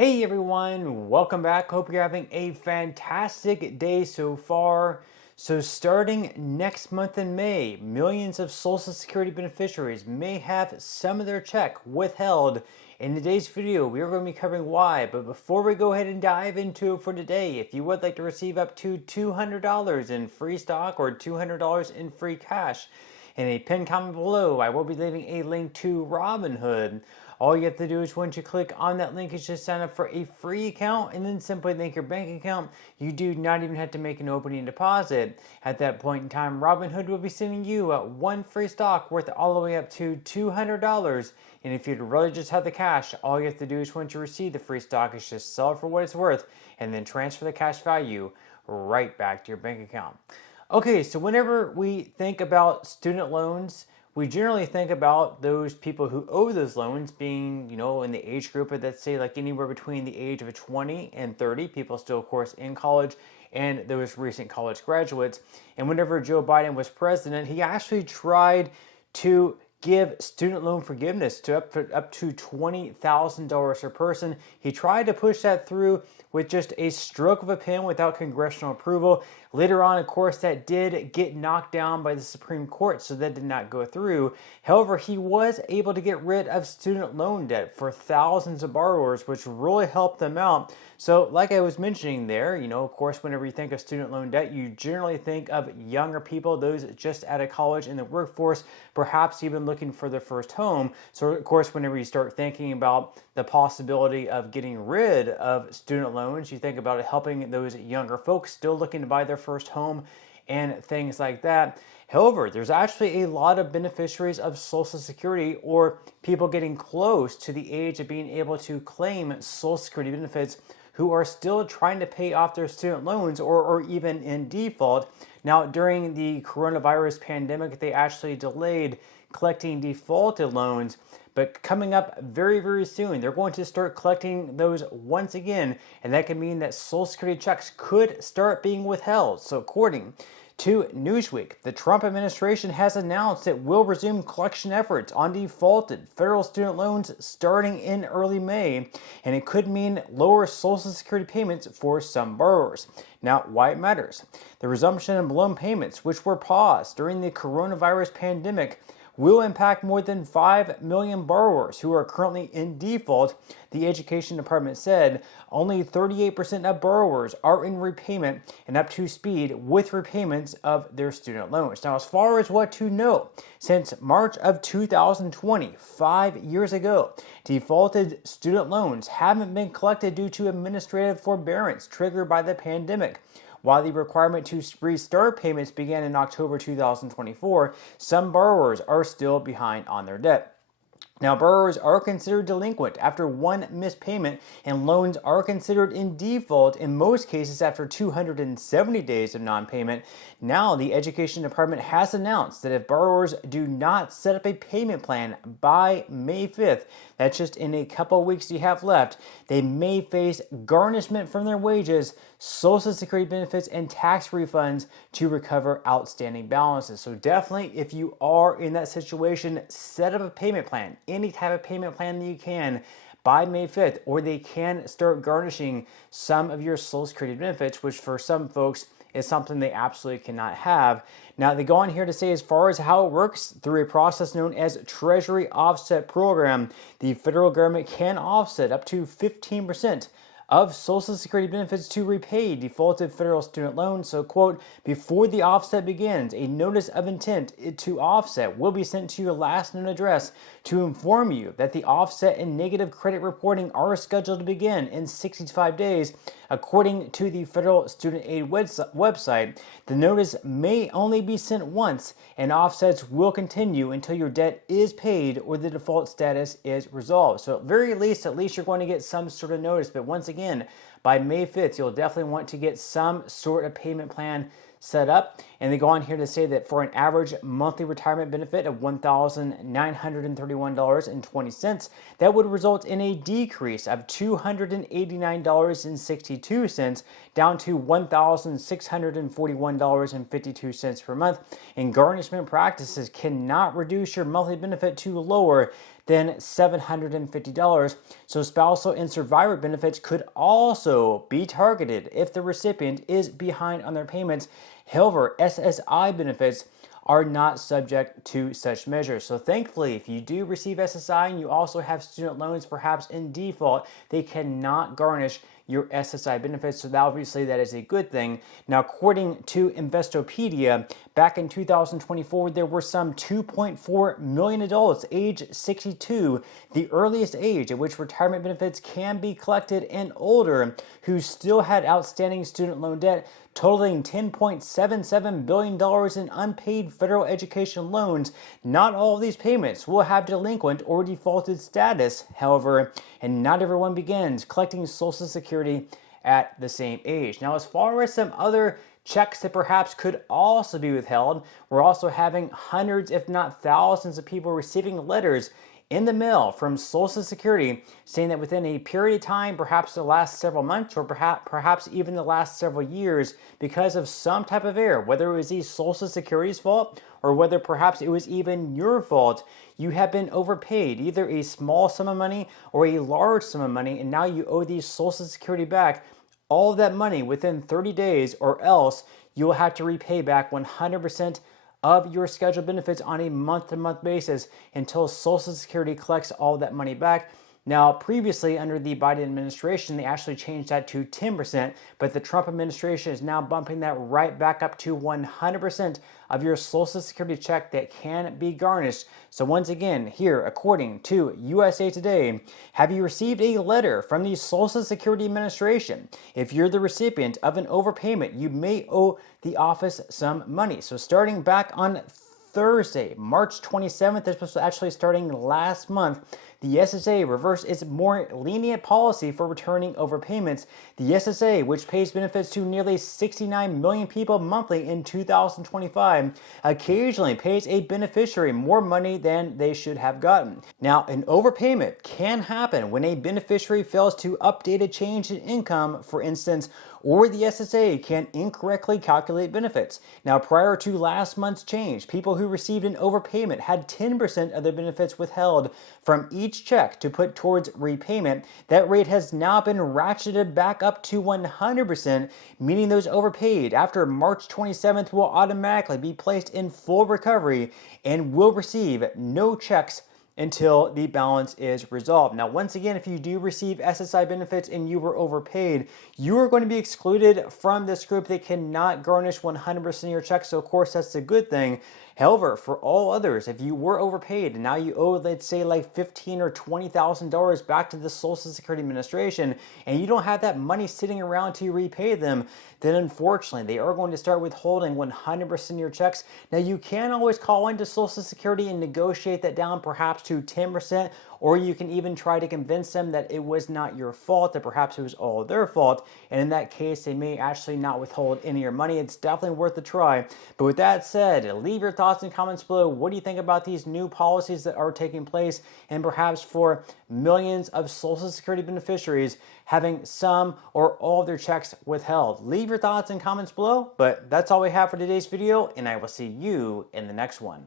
Hey everyone, welcome back. Hope you're having a fantastic day so far. So starting next month in May, millions of Social Security beneficiaries may have some of their check withheld. In today's video, we are going to be covering why, but before we go ahead and dive into it for today, if you would like to receive up to $200 in free stock or $200 in free cash, in a pinned comment below, I will be leaving a link to Robinhood. All you have to do is once you click on that link is just sign up for a free account and then simply link your bank account. You do not even have to make an opening deposit. At that point in time, Robinhood will be sending you one free stock worth all the way up to $200. And if you'd really just have the cash, all you have to do is once you receive the free stock is just sell it for what it's worth and then transfer the cash value right back to your bank account. Okay, so whenever we think about student loans, we generally think about those people who owe those loans being, in the age group of, let's say, like anywhere between the age of 20 and 30, people still, of course, in college, and those recent college graduates. And whenever Joe Biden was president, he actually tried to give student loan forgiveness to up to $20,000 per person. He tried to push that through with just a stroke of a pen without congressional approval. Later on, of course, that did get knocked down by the Supreme Court, so that did not go through. However, he was able to get rid of student loan debt for thousands of borrowers, which really helped them out. So like I was mentioning there, of course, whenever you think of student loan debt, you generally think of younger people, those just out of college in the workforce, perhaps even looking for their first home. So of course, whenever you start thinking about the possibility of getting rid of student loans, you think about it helping those younger folks still looking to buy their first home and things like that. However, there's actually a lot of beneficiaries of Social Security or people getting close to the age of being able to claim Social Security benefits who are still trying to pay off their student loans or even in default. Now, during the coronavirus pandemic, they actually delayed collecting defaulted loans, but coming up very, very soon, they're going to start collecting those once again, and that can mean that Social Security checks could start being withheld. So according to Newsweek, the Trump administration has announced it will resume collection efforts on defaulted federal student loans starting in early May, and it could mean lower Social Security payments for some borrowers. Now, why it matters. The resumption of loan payments, which were paused during the coronavirus pandemic, will impact more than 5 million borrowers who are currently in default. The Education Department said only 38% of borrowers are in repayment and up to speed with repayments of their student loans. Now, as far as what to know, since March of 2020, 5 years ago, defaulted student loans haven't been collected due to administrative forbearance triggered by the pandemic. While the requirement to restart payments began in October 2024, some borrowers are still behind on their debt. Now, borrowers are considered delinquent after one missed payment, and loans are considered in default in most cases after 270 days of non-payment. Now, the Education Department has announced that if borrowers do not set up a payment plan by May 5th, that's just in a couple weeks you have left, they may face garnishment from their wages, Social Security benefits, and tax refunds to recover outstanding balances. So definitely, if you are in that situation, set up a payment plan, any type of payment plan that you can by May 5th, or they can start garnishing some of your Social Security benefits, which for some folks is something they absolutely cannot have. Now, they go on here to say, as far as how it works, through a process known as Treasury Offset Program, the federal government can offset up to 15% of Social Security benefits to repay defaulted federal student loans. So, quote, before the offset begins, a notice of intent to offset will be sent to your last known address to inform you that the offset and negative credit reporting are scheduled to begin in 65 days. According to the Federal Student Aid website, the notice may only be sent once, and offsets will continue until your debt is paid or the default status is resolved. So at very least, you're going to get some sort of notice. But once again, by May 5th, you'll definitely want to get some sort of payment plan set up. And they go on here to say that for an average monthly retirement benefit of $1,931.20, that would result in a decrease of $289.62 down to $1,641.52 per month. And garnishment practices cannot reduce your monthly benefit to lower than $750. So spousal and survivor benefits could also be targeted if the recipient is behind on their payments. However, SSI benefits are not subject to such measures. So thankfully, if you do receive SSI and you also have student loans perhaps in default, they cannot garnish your SSI benefits. So obviously that is a good thing. Now, according to Investopedia, back in 2024, there were some 2.4 million adults age 62, the earliest age at which retirement benefits can be collected, and older, who still had outstanding student loan debt totaling $10.77 billion in unpaid federal education loans. Not all of these payments will have delinquent or defaulted status, however, and not everyone begins collecting Social Security at the same age. Now, as far as some other checks that perhaps could also be withheld, we're also having hundreds, if not thousands, of people receiving letters in the mail from Social Security saying that within a period of time, perhaps the last several months or perhaps even the last several years, because of some type of error, whether it was the Social Security's fault or whether perhaps it was even your fault, you have been overpaid either a small sum of money or a large sum of money, and now you owe the Social Security back all of that money within 30 days, or else you'll have to repay back 100% of your scheduled benefits on a month-to-month basis until Social Security collects all that money back. Now, previously under the Biden administration, they actually changed that to 10%, but the Trump administration is now bumping that right back up to 100% of your Social Security check that can be garnished. So once again, here, according to USA Today, have you received a letter from the Social Security Administration? If you're the recipient of an overpayment, you may owe the office some money. So starting back on Thursday, March 27th, this was actually starting last month, the SSA reversed its more lenient policy for returning overpayments. The SSA, which pays benefits to nearly 69 million people monthly in 2025, occasionally pays a beneficiary more money than they should have gotten. Now, an overpayment can happen when a beneficiary fails to update a change in income, for instance, or the SSA can incorrectly calculate benefits. Now, prior to last month's change, people who received an overpayment had 10% of their benefits withheld from each check to put towards repayment. That rate has now been ratcheted back up to 100%, meaning those overpaid after March 27th will automatically be placed in full recovery and will receive no checks until the balance is resolved. Now, once again, if you do receive SSI benefits and you were overpaid, you are going to be excluded from this group. They cannot garnish 100% of your check, so of course that's a good thing. However, for all others, if you were overpaid and now you owe, let's say, like $15,000 or $20,000 back to the Social Security Administration, and you don't have that money sitting around to repay them, then unfortunately they are going to start withholding 100% of your checks. Now, you can always call into Social Security and negotiate that down perhaps to 10%, or you can even try to convince them that it was not your fault, that perhaps it was all their fault, and in that case they may actually not withhold any of your money. It's definitely worth a try. But with that said, leave your thoughts and comments below. What do you think about these new policies that are taking place, and perhaps for millions of Social Security beneficiaries having some or all of their checks withheld? Leave your thoughts and comments below. But that's all we have for today's video, and I will see you in the next one.